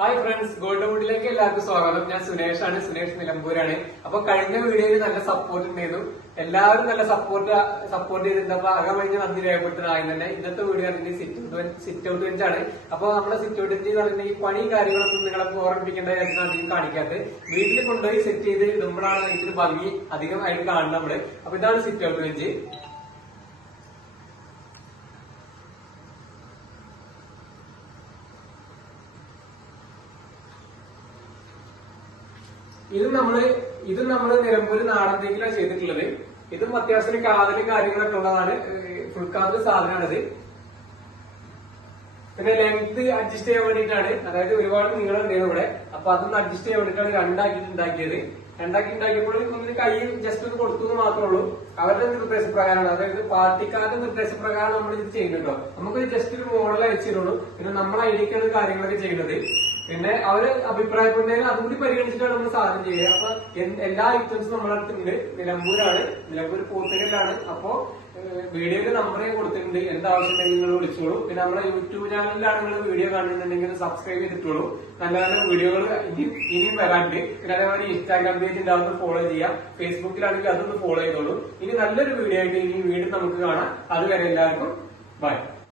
Hi friends, gold വുഡിലേക്ക് എല്ലാവർക്കും സ്വാഗതം. ഞാൻ സുനേഷാണ്, സുനേഷ് നിലമ്പൂരാണ്. അപ്പൊ കഴിഞ്ഞ വീഡിയോയിൽ നല്ല സപ്പോർട്ട് ഉണ്ടായിരുന്നു. എല്ലാവരും നല്ല സപ്പോർട്ട് ചെയ്തിരുന്നപ്പോ അകമഴിഞ്ഞ നന്ദി രേഖപ്പെടുത്തുന്ന ആദ്യം തന്നെ ഇന്നത്തെ വീഡിയോ സിറ്റ് ഔട്ട് ബെഞ്ചാണ്. അപ്പൊ നമ്മുടെ സിറ്റ് ഔട്ട് ബെഞ്ച് എന്ന് പറയുന്നത് ഈ പണി കാര്യങ്ങളൊന്നും നിങ്ങളെ ഓർമ്മിപ്പിക്കേണ്ട കാര്യമാണ് അധികം കാണിക്കാത്തത്. വീട്ടിൽ കൊണ്ടുപോയി സെറ്റ് ചെയ്ത് ഇടുമ്പോഴാണ് ഇതിന് ഭംഗി അധികമായിട്ട് കാണുന്നത് നമ്മള്. അപ്പൊ ഇതാണ് സിറ്റ് ഔട്ട് ബെഞ്ച്. ഇതും നമ്മള് നിലമ്പൂര് നാടൻ തേക്കിലാണ് ചെയ്തിട്ടുള്ളത്. ഇതും അത്യാവശ്യം കാതലും കാര്യങ്ങളൊക്കെ ഉള്ളതാണ്. ഫുൾ കാതൽ സാധനമാണിത്. പിന്നെ ലെങ്ത് അഡ്ജസ്റ്റ് ചെയ്യാൻ വേണ്ടിയിട്ടാണ്, അതായത് ഒരുപാട് നീളമുണ്ടായിരുന്നു ഇവിടെ. അപ്പൊ അതൊന്ന് അഡ്ജസ്റ്റ് ചെയ്യാൻ വേണ്ടിയിട്ടാണ് രണ്ടാക്കിയിട്ട് ഉണ്ടാക്കിയപ്പോൾ ഒന്ന് കൈ ജസ്റ്റ് ഒന്ന് കൊടുത്തു എന്ന് മാത്രമേ ഉള്ളൂ. അവരുടെ നിർദ്ദേശപ്രകാരമാണ്, അതായത് പാർട്ടിക്കാരുടെ നിർദ്ദേശപ്രകാരം നമ്മൾ ഇത് ചെയ്യുന്നുണ്ടോ. നമുക്ക് ജസ്റ്റ് ഒരു മോഡൽ വെച്ചിട്ടുള്ളൂ. പിന്നെ നമ്മൾ ഐഡിയക്കാണ് കാര്യങ്ങളൊക്കെ ചെയ്യുന്നത്. പിന്നെ അവര് അഭിപ്രായപ്പെടുന്നതിന് അതുകൂടി പരിഗണിച്ചിട്ടാണ് നമ്മൾ സാധനം ചെയ്യുക. അപ്പൊ എല്ലാ ഐറ്റംസും നമ്മളെ അടുത്തുണ്ട്. നിലമ്പൂർ പോത്തുകല്ലാണ്. അപ്പോ വീഡിയോയിൽ നമ്പറേ കൊടുത്തിട്ടുണ്ട്. എന്താവശ്യമുണ്ടെങ്കിൽ നിങ്ങൾ വിളിച്ചോളൂ. പിന്നെ നമ്മുടെ യൂട്യൂബ് ചാനലിലാണ് നിങ്ങൾ വീഡിയോ കാണുന്നുണ്ടെങ്കിൽ സബ്സ്ക്രൈബ് ചെയ്തിട്ടുള്ളൂ. നല്ല നല്ല വീഡിയോകൾ ഇനിയും വരാനുണ്ട്. പിന്നെ അതേപോലെ ഇൻസ്റ്റാഗ്രാം പേജ് ഉണ്ടാവുന്ന ഫോളോ ചെയ്യാം. ഫേസ്ബുക്കിലാണെങ്കിൽ അതൊന്ന് ഫോളോ ചെയ്തോളൂ. ഇനി നല്ലൊരു വീഡിയോ ആയിട്ട് ഇനി വീണ്ടും നമുക്ക് കാണാം. അതുവരെ എല്ലാവർക്കും ബൈ.